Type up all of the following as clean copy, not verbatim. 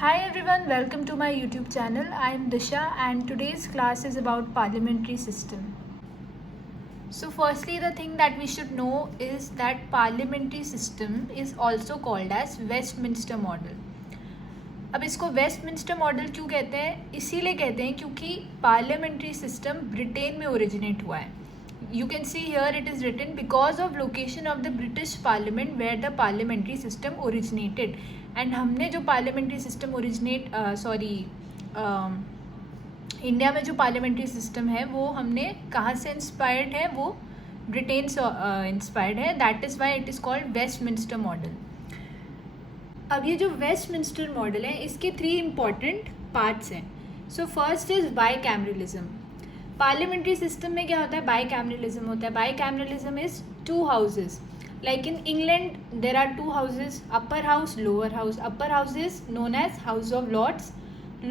Hi everyone, welcome to my YouTube channel. I am Disha and today's class is about parliamentary system. So firstly, the thing that we should know is that parliamentary system is also called as Westminster model. अब इसको Westminster model क्यों कहते हैं? इसीलिए कहते हैं क्योंकि parliamentary system Britain में ओरिजिनेट हुआ है. You can see here it is written because of location of the British Parliament where the parliamentary system originated. And हमने जो parliamentary system इंडिया में जो पार्लियामेंट्री सिस्टम है वो हमने कहाँ से इंस्पायर्ड है? वो ब्रिटेन से इंस्पायर्ड है. That is why it is called Westminster model. अब ये जो वेस्टमिंस्टर मॉडल है इसके 3 इम्पॉर्टेंट पार्ट्स हैं. So first is by cameralism. Parliamentary system में क्या होता है? बाई कैमरलिज्म होता है. By cameralism is 2 houses. Like in England, there are 2 houses, upper house, lower house. Upper house is known as House of Lords,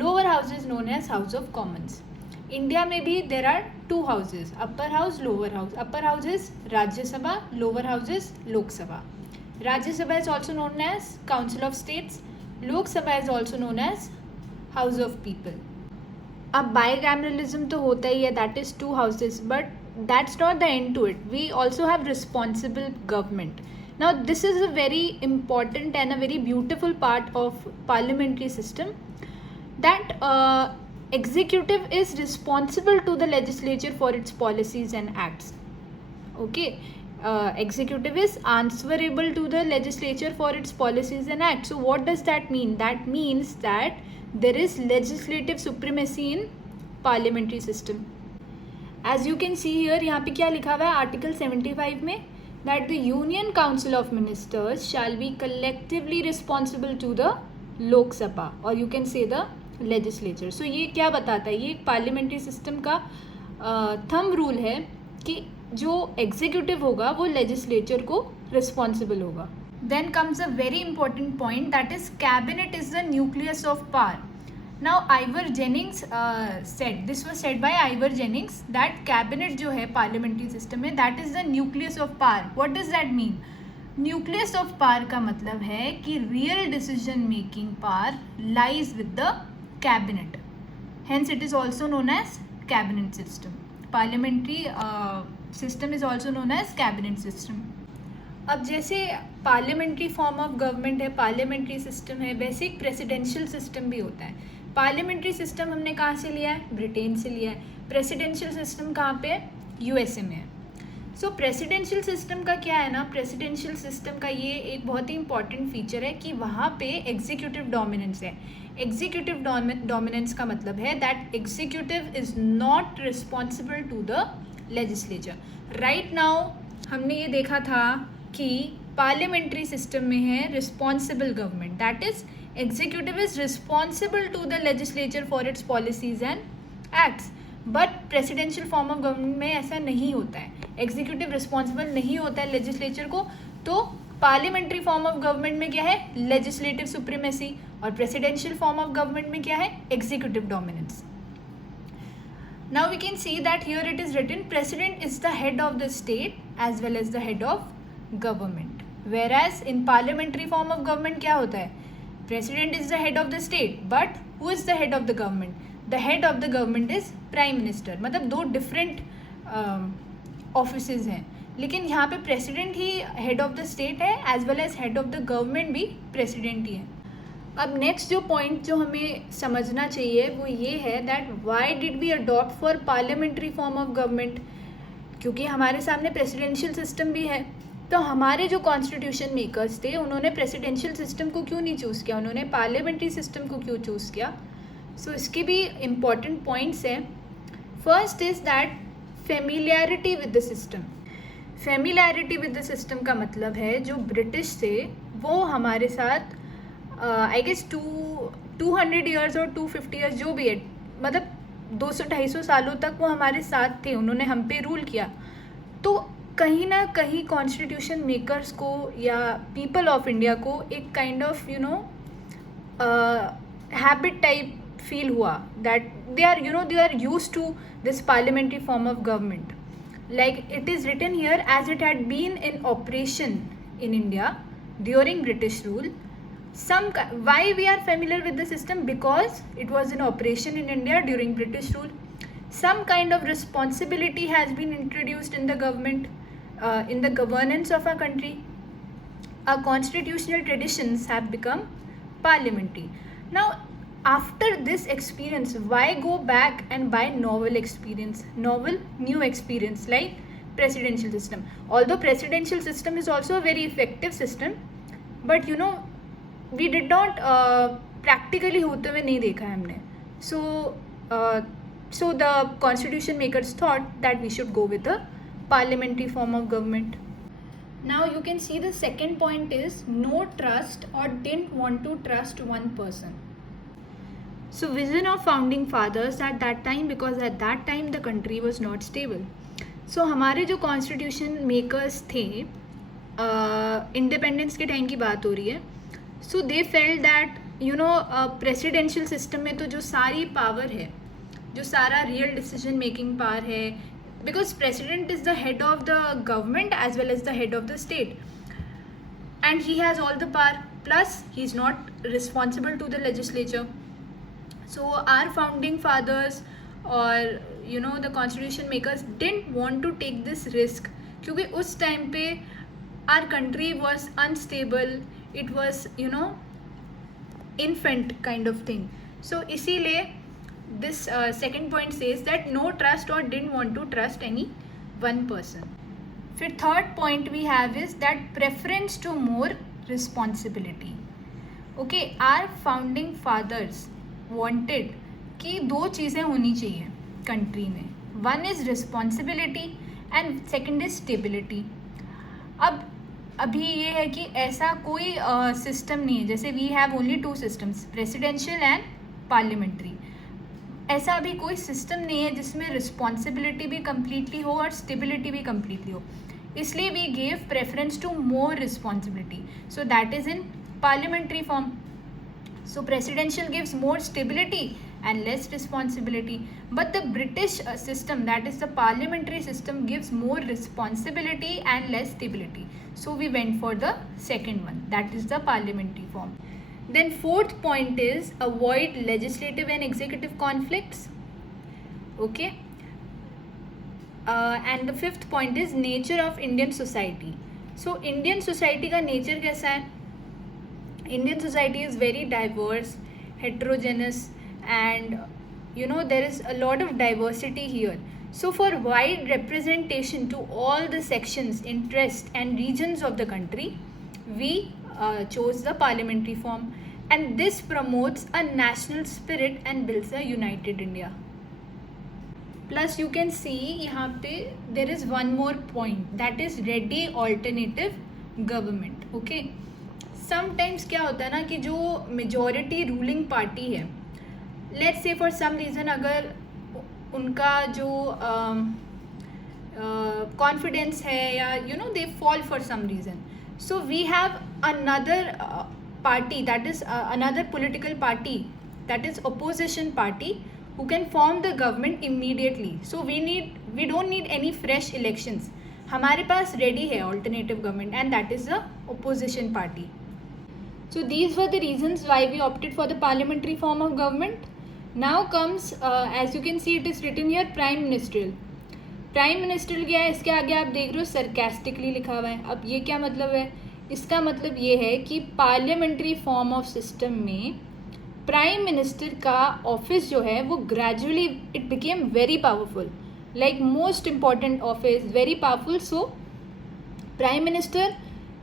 lower house is known as House of Commons. India में भी there are 2 houses, upper house, lower house. Upper house is Rajya Sabha, lower house is Lok Sabha. Rajya Sabha is also known as Council of States. Lok Sabha is also known as House of People. अब bicameralism तो होता ही है, that is 2 houses, but that's not the end to it. We also have responsible government. Now this is a very important and a very beautiful part of parliamentary system, that executive is responsible to the legislature for its policies and acts. Okay, executive is answerable to the legislature for its policies and acts. So what does that mean? That means that there is legislative supremacy in parliamentary system. As you can see here, यहाँ पे क्या लिखा हुआ है article 75 में, that the Union Council of Ministers shall be collectively responsible to the लोक सभा, और you can say the legislature. So ये क्या बताता है? ये एक पार्लियामेंट्री सिस्टम का थंब रूल है कि जो एग्जीक्यूटिव होगा वो लेजिस्लेचर को रिस्पॉन्सिबल होगा. Then comes a very important point, that is cabinet is the nucleus of power. Now Ivor Jennings said, this was said by Ivor Jennings, that cabinet जो है parliamentary system में, that is the nucleus of power. What does that mean? Nucleus of power का मतलब है कि real decision making power lies with the cabinet. Hence it is also known as cabinet system. Parliamentary system is also known as cabinet system. अब जैसे parliamentary form of government है, parliamentary system है, वैसे एक प्रेसिडेंशियल सिस्टम भी होता है. Parliamentary system हमने कहाँ से लिया है? ब्रिटेन से लिया है. प्रेसिडेंशियल सिस्टम कहाँ पे है? यूएसए में है. सो प्रेसिडेंशियल सिस्टम का क्या है ना, प्रेसिडेंशियल सिस्टम का ये एक बहुत ही इंपॉर्टेंट फीचर है कि वहाँ पे एग्जीक्यूटिव डोमिनेंस है. एग्जीक्यूटिव डोमिनेंस का मतलब है that executive is not responsible to the legislature. Right now हमने ये देखा था कि पार्लियामेंट्री सिस्टम में है responsible government, that is executive is responsible to the legislature for its policies and acts. But presidential form of government में ऐसा नहीं होता है. एग्जीक्यूटिव रिस्पॉन्सिबल नहीं होता है लेजिस्लेचर को. तो पार्लियामेंट्री फॉर्म ऑफ गवर्नमेंट में क्या है? Legislative supremacy. और प्रेसिडेंशियल फॉर्म ऑफ गवर्नमेंट में क्या है? Executive dominance. Now we can see that here it is written, President is the head of the state as well as the head of government. Whereas in parliamentary form of government क्या होता है? President is the head of the state, but who is the head of the government? The head of the government is Prime Minister. मतलब 2 different offices हैं, लेकिन यहाँ पे President he head of the state है as well as head of the government भी President ही है. अब next जो पॉइंट जो हमें समझना चाहिए वो ये है that why did we adopt for parliamentary form of government. क्योंकि हमारे सामने प्रेसिडेंशियल सिस्टम भी है. तो हमारे जो कॉन्स्टिट्यूशन मेकर्स थे उन्होंने प्रेसिडेंशियल सिस्टम को क्यों नहीं चूज़ किया, उन्होंने पार्लियामेंट्री सिस्टम को क्यों चूज़ किया? सो इसके भी इम्पॉर्टेंट पॉइंट्स हैं. First is that familiarity with the system. Familiarity with the system का मतलब है जो ब्रिटिश थे वो हमारे साथ आई गेस 200 ईयर्स और 250 ईयर्स जो भी है, मतलब 200-250 सालों तक वो हमारे साथ थे, उन्होंने हम पे रूल किया. तो कहीं ना कहीं कॉन्स्टिट्यूशन मेकर्स को या पीपल ऑफ इंडिया को एक kind of habit type feel हुआ that they are used to this parliamentary form of government. Like it is written here, as it had been in operation in India during British rule Why we are familiar with the system? Because it was in operation in India during British rule. Some kind of responsibility has been introduced in the government, in the governance of our country. Our constitutional traditions have become parliamentary. Now, after this experience, why go back and buy novel new experience like presidential system? Although presidential system is also a very effective system, but we did not practically होते हुए नहीं देखा है हमने. So the constitution makers thought that we should go with a parliamentary form of government. Now you can see the second point is no trust or didn't want to trust one person. So vision of founding fathers at that time, because at that time the country was not stable. So हमारे जो constitution makers थे, independence के time की बात हो रही है. So they felt that presidential system में तो जो सारी power है, जो सारा real decision making power है, because president is the head of the government as well as the head of the state, and he has all the power, plus he is not responsible to the legislature. So our founding fathers or the constitution makers didn't want to take this risk, क्योंकि उस time पे our country was unstable, it was infant kind of thing. So इसीलिए this second point says that no trust or didn't want to trust any one person. फिर third point we have is that preference to more responsibility. Okay, our founding fathers wanted कि दो चीज़ें होनी चाहिए country में. One is responsibility and second is stability. अब अभी ये है कि ऐसा कोई सिस्टम नहीं है, जैसे we have only two systems, presidential and parliamentary. ऐसा अभी कोई सिस्टम नहीं है जिसमें रिस्पॉन्सिबिलिटी भी कम्प्लीटली हो और स्टेबिलिटी भी कम्प्लीटली हो. इसलिए we gave preference to more responsibility, so that is in parliamentary form. So presidential gives more stability and less responsibility, but the British system, that is the parliamentary system, gives more responsibility and less stability. So we went for the second one, that is the parliamentary form. Then fourth point is avoid legislative and executive conflicts. Okay, and the fifth point is nature of Indian society. So Indian society का nature कैसा है? Indian society is very diverse, heterogeneous, and there is a lot of diversity here. So for wide representation to all the sections, interests and regions of the country, we chose the parliamentary form, and this promotes a national spirit and builds a united India. Plus you can see यहाँ पे there is one more point, that is ready alternative government. Okay, sometimes क्या होता है ना कि जो majority ruling party है, let's say for some reason अगर उनका जो कॉन्फिडेंस है या they fall for some reason, so we have another party, that is another political party, that is opposition party, who can form the government immediately. So we don't need any fresh elections. हमारे पास ready है alternative government, and that is the opposition party. So these were the reasons why we opted for the parliamentary form of government. Now comes, as you can see, it is written here prime ministerial. Prime ministerial क्या है? इसके आगे आप देख रहे हो sarcastically लिखा हुआ है. अब ये क्या मतलब है? इसका मतलब ये है कि parliamentary form of system में प्राइम मिनिस्टर का ऑफिस जो है वो gradually it became very powerful, like most important office, very powerful. So prime minister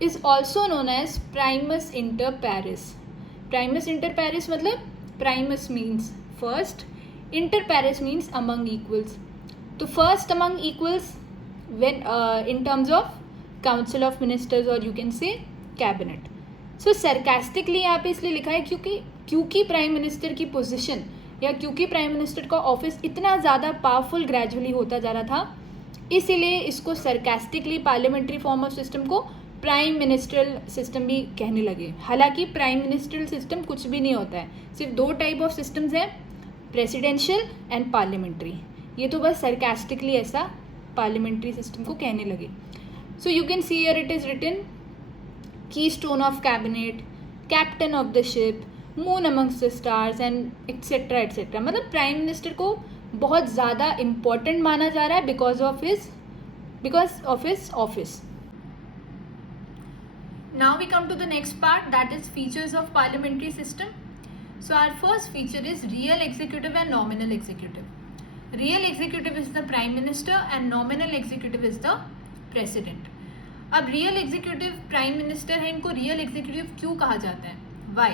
is also known as primus inter pares. Primus inter pares मतलब primus means first, inter pares means among equals. तो first among equals when in terms of council of ministers or you can say cabinet. So sarcastically यहाँ पे इसलिए लिखा है क्योंकि prime minister की position या क्योंकि प्राइम मिनिस्टर का ऑफिस इतना ज़्यादा पावरफुल ग्रेजुअली होता जा रहा था, इसीलिए इसको sarcastically parliamentary form of system को प्राइम मिनिस्ट्रियल सिस्टम भी कहने लगे. हालांकि प्राइम मिनिस्ट्रियल सिस्टम कुछ भी नहीं होता है, सिर्फ दो टाइप ऑफ सिस्टम्स हैं, प्रेसिडेंशियल एंड पार्लियामेंट्री. ये तो बस सरकास्टिकली ऐसा पार्लियामेंट्री सिस्टम को कहने लगे. So you can see here it is written keystone of cabinet, captain of the ship, moon amongst the stars and etcetera etcetera. मतलब prime minister को बहुत ज़्यादा इम्पॉर्टेंट माना जा रहा है because of his office. Now we come to the next part, that is features of parliamentary system. So our first feature is real executive and nominal executive. Real executive is the prime minister and nominal executive is the president. अब real executive prime minister है, इनको real executive क्यों कहा जाता है? Why?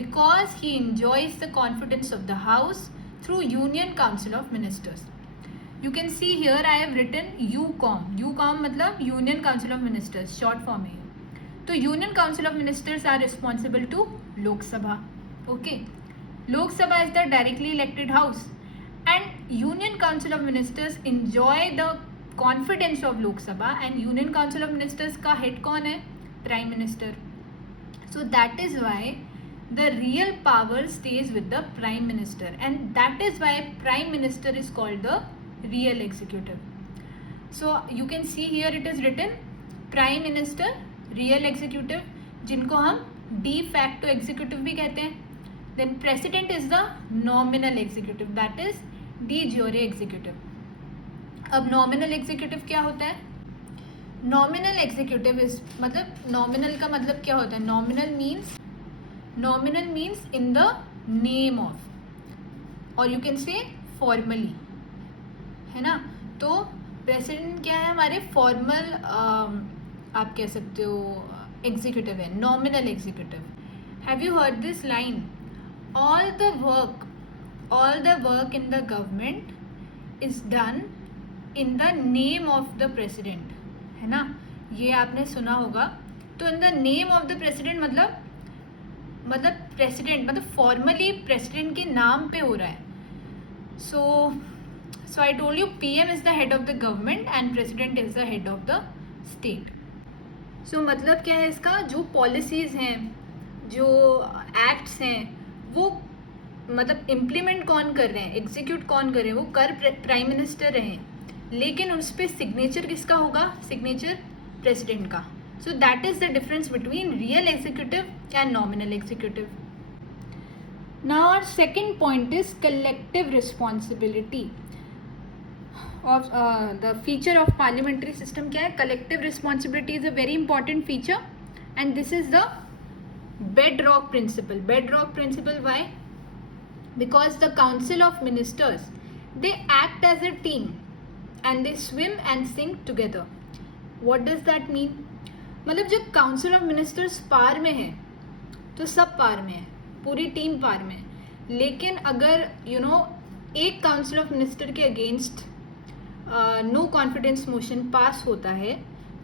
Because he enjoys the confidence of the house through Union Council of Ministers. You can see here I have written UCOM. UCOM मतलब Union Council of Ministers, short form है. तो union council of ministers are responsible to Lok Sabha. Okay, Lok Sabha is the directly elected house and union council of ministers enjoy the confidence of Lok Sabha. And union council of ministers का head कौन है? Prime minister. So that is why the real power stays with the prime minister and that is why prime minister is called the real executive. So you can see here it is written prime minister, real executive जिनको हम de facto executive भी कहते हैं. Then president is the nominal executive, that is de jure executive. अब nominal executive क्या होता है? Nominal executive is मतलब नॉमिनल का मतलब क्या होता है? Nominal means in the name of, और यू कैन से फॉर्मली, है ना. तो प्रेसिडेंट क्या है? हमारे फॉर्मल आप कह सकते हो एग्जीक्यूटिव है, nominal executive. Have you heard this line? All the work in the government is done in the name of the president, है ना. ये आपने सुना होगा. तो in the name of the president मतलब प्रेसिडेंट मतलब फॉर्मली प्रेसिडेंट के नाम पे हो रहा है. So I told you PM is the head of the government and president is the head of the state. So मतलब क्या है इसका? जो पॉलिसीज़ हैं, जो एक्ट्स हैं, वो मतलब इम्प्लीमेंट कौन कर रहे हैं, एग्जीक्यूट कौन कर रहे हैं? वो कर प्राइम मिनिस्टर रहे हैं, लेकिन उस पर सिग्नेचर किसका होगा? सिग्नेचर प्रेसिडेंट का. So that is the difference between real executive and nominal executive. Now our second point is collective responsibility of the feature of parliamentary system. क्या है? collective responsibility is a very important feature and this is the bedrock principle. Why? Because the council of ministers, they act as a team and they swim and sink together. What does that mean? मतलब जो council of ministers पार में है तो सब पार में है, पूरी team पार में है. लेकिन अगर एक council of minister के against no confidence motion pass होता है,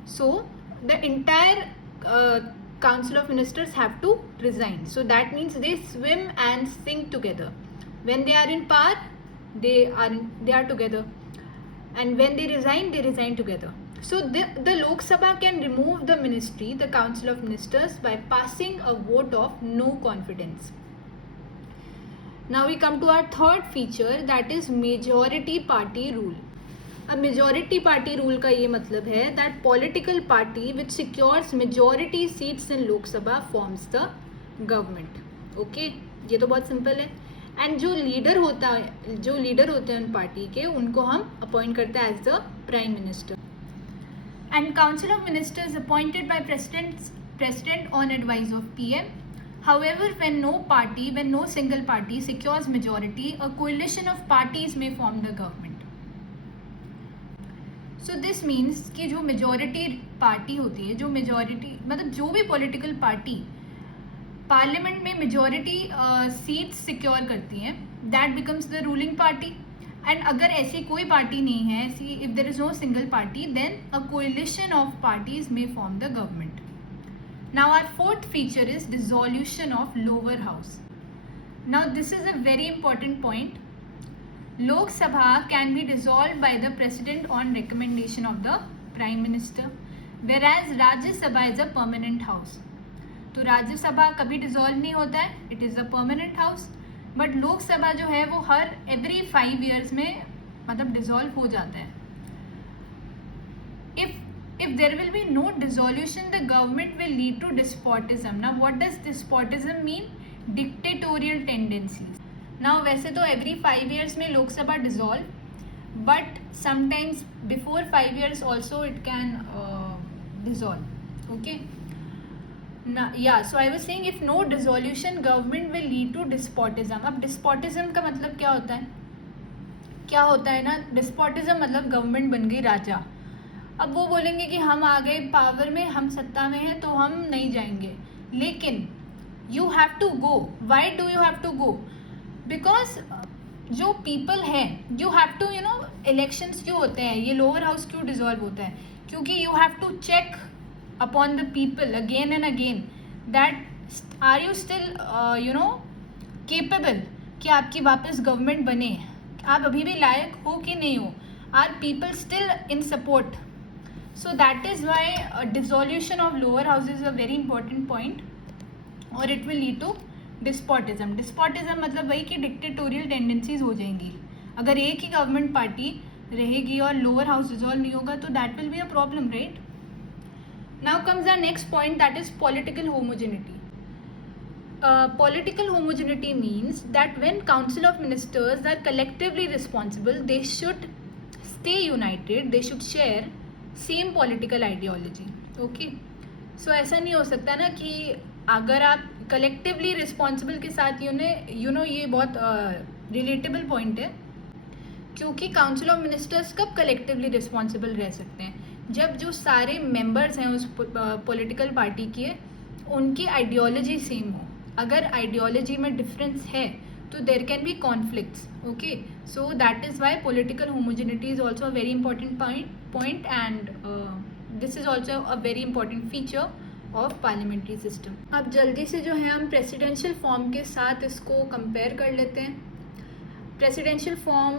so the entire council of ministers have to resign. So that means they swim and sink together. When they are in power, they are together, and when they resign together. So the Lok Sabha can remove the ministry, the council of ministers, by passing a vote of no confidence. Now we come to our third feature, that is majority party rule. अब majority party rule का ये मतलब है that political party which secures majority seats in Lok Sabha forms the government. Okay, ये तो बहुत simple है. And जो लीडर होते हैं उन पार्टी के, उनको हम अपॉइंट करते हैं as the prime minister. And council of ministers appointed by president on advice of PM. However, when no single party secures majority, a coalition of parties may form the government. So this means कि जो majority party होती है, जो majority मतलब जो भी political party parliament में majority seats secure करती हैं, that becomes the ruling party. And अगर ऐसी कोई पार्टी नहीं है, if there is no single party, then a coalition of parties may form the government. Now our fourth feature is dissolution of lower house. Now this is a very important point. Lok Sabha can be dissolved by the President on recommendation of the Prime Minister, whereas Rajya Sabha is a permanent house. तो राज्य सभा कभी dissolve नहीं होता है, it is a permanent house. But Lok Sabha जो है वो हर एवरी 5 years में मतलब डिसॉल्व हो जाता है. If if there will be no dissolution, the government will lead to despotism. Now what does despotism mean? Dictatorial tendencies. Now वैसे तो every 5 years में Lok Sabha dissolve, but sometimes before 5 years also it can dissolve. Okay. Now, yeah, so I was saying if no dissolution, government will lead to despotism. अब despotism का मतलब क्या होता है? क्या होता है ना, despotism मतलब गवर्नमेंट बन गई राजा. अब वो बोलेंगे कि हम आ गए पावर में, हम सत्ता में हैं, तो हम नहीं जाएंगे. लेकिन you have to go. Why do you have to go? Because जो पीपल हैं, यू हैव टू इलेक्शंस क्यों होते हैं, ये लोअर हाउस क्यों डिजॉल्व होता है? क्योंकि you have to check upon the people again and again that are you still capable कि आपकी वापस गवर्नमेंट बने, आप अभी भी लायक हो कि नहीं हो, are people still in support. So that is why dissolution of lower house is a very important point, और it will lead to despotism. Despotism मतलब वही कि dictatorial tendencies हो जाएंगी. अगर एक ही गवर्नमेंट पार्टी रहेगी और लोअर हाउस डिजॉल्व नहीं होगा तो that will be a problem, right? Now comes our next point, that is political homogeneity. Political homogeneity means that when council of ministers are collectively responsible, they should stay united, they should share same political ideology. Okay, so ऐसा नहीं हो सकता ना कि अगर आप collectively responsible के साथ ये बहुत रिलेटेबल पॉइंट है, क्योंकि काउंसिल ऑफ मिनिस्टर्स कब कलेक्टिवली रिस्पॉन्सिबल रह सकते हैं? जब जो सारे मेंबर्स हैं उस पॉलिटिकल पार्टी के, उनकी आइडियोलॉजी सेम हो. अगर आइडियोलॉजी में डिफरेंस है तो there can be conflicts. Okay, so that is why political homogeneity is also a very important point and this is also a very important feature of parliamentary system. अब जल्दी से जो है हम प्रेसिडेंशियल फॉर्म के साथ इसको कंपेयर कर लेते हैं. Presidential form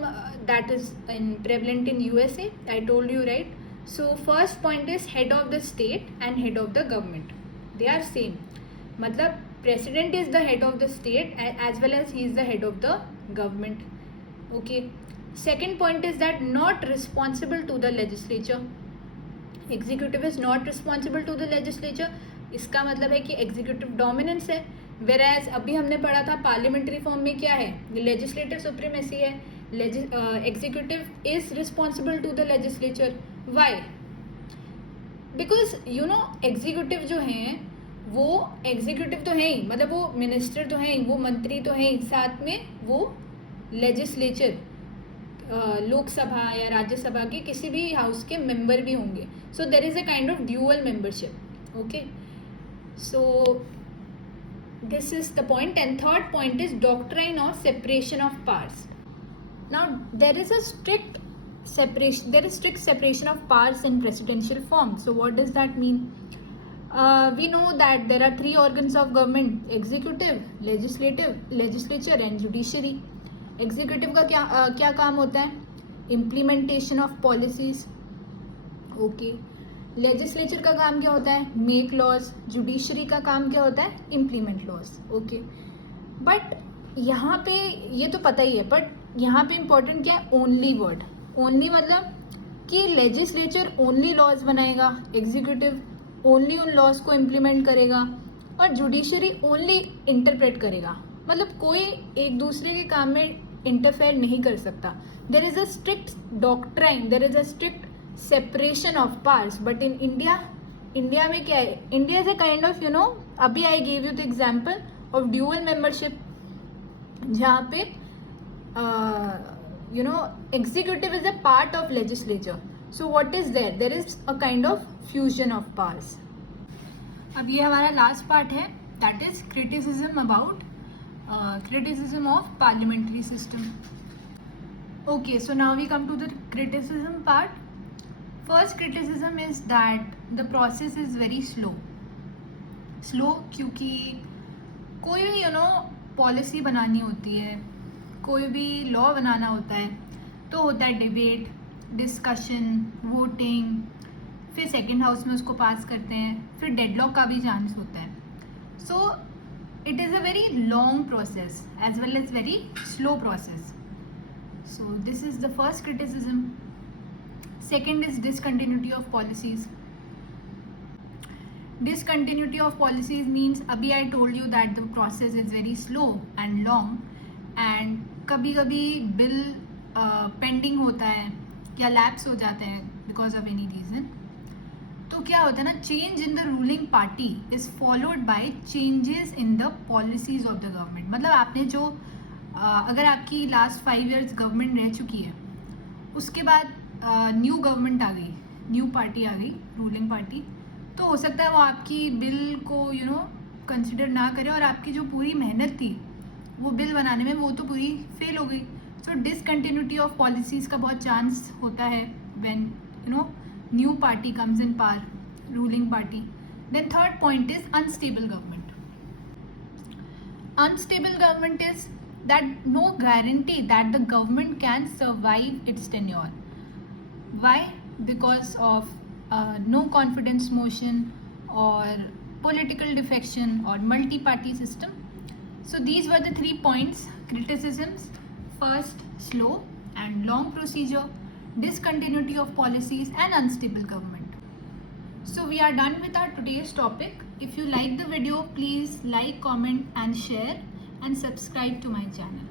that is in prevalent in USA, I told you, right? So first point is head of the state and head of the government. They are same. मतलब president is the head of the state as well as he is the head of the government. Okay. Second point is that not responsible to the legislature. Executive is not responsible to the legislature. इसका मतलब है कि executive dominance है. Whereas अभी हमने पढ़ा था parliamentary form में क्या है, legislative supremacy है. Executive is responsible to the legislature. Why? Because executive जो हैं वो executive तो हैं ही, मतलब वो minister तो हैं ही, वो मंत्री तो हैं ही, साथ में वो legislature लोकसभा या राज्यसभा के किसी भी हाउस के मेंबर भी होंगे. So there is a kind of dual membership. Okay, so this is the point. And third point is doctrine of separation of powers. Now there is strict separation of powers in presidential form. So what does that mean? We know that there are 3 organs of government: executive, legislature and judiciary. Executive का क्या काम होता है? Implementation of policies. Okay, legislature का काम क्या होता है? Make laws. जुडिशरी का काम क्या होता है? Implement laws. ओके, बट यहाँ पे ये तो पता ही है, बट यहाँ पे इम्पोर्टेंट क्या है? Only word. ओनली मतलब कि लेजिस्लेचर ओनली लॉज बनाएगा, एग्जीक्यूटिव ओनली उन लॉज को इम्प्लीमेंट करेगा, और जुडिशरी ओनली इंटरप्रेट करेगा. मतलब कोई एक दूसरे के काम में इंटरफेयर नहीं कर सकता. There is a strict doctrine, there is a strict separation of powers. But in India में क्या है? India is a kind of अभी I give you the example of dual membership, जहाँ पे executive is a part of legislature. So what is there? There is a kind of fusion of powers. अब ये हमारा last part है, that is criticism about criticism of parliamentary system. Okay, so now we come to the criticism part. First criticism is that the process is very slow. क्योंकि कोई भी policy बनानी होती है, कोई भी लॉ बनाना होता है, तो होता है डिबेट, डिस्कशन, वोटिंग, फिर सेकेंड हाउस में उसको पास करते हैं, फिर डेडलॉक का भी चांस होता है. सो it is a very long process as well as very slow process. So this is the first criticism. Second is discontinuity of policies. Discontinuity of policies means अभी I told you that the process is very slow and long and कभी कभी bill pending होता है या lapse हो जाते हैं because of any reason. तो क्या होता है ना, change in the ruling party is followed by changes in the policies of the government. मतलब आपने जो अगर आपकी लास्ट 5 years गवर्नमेंट रह चुकी है, उसके बाद न्यू गवर्नमेंट आ गई, न्यू पार्टी आ गई, रूलिंग पार्टी, तो हो सकता है वो आपकी बिल को कंसिडर ना करे और आपकी जो पूरी मेहनत थी वो बिल बनाने में, वो तो पूरी फेल हो गई. सो डिसकंटिन्यूटी ऑफ पॉलिसीज़ का बहुत चांस होता है when new party comes in power, ruling party. Then third point is unstable government. Unstable government is that no guarantee that the government can survive its tenure. Why? Because of no confidence motion or political defection or multi-party system. So these were the 3 points: criticisms, first slow and long procedure, discontinuity of policies and unstable government. So we are done with our today's topic. If you like the video, please like, comment and share and subscribe to my channel.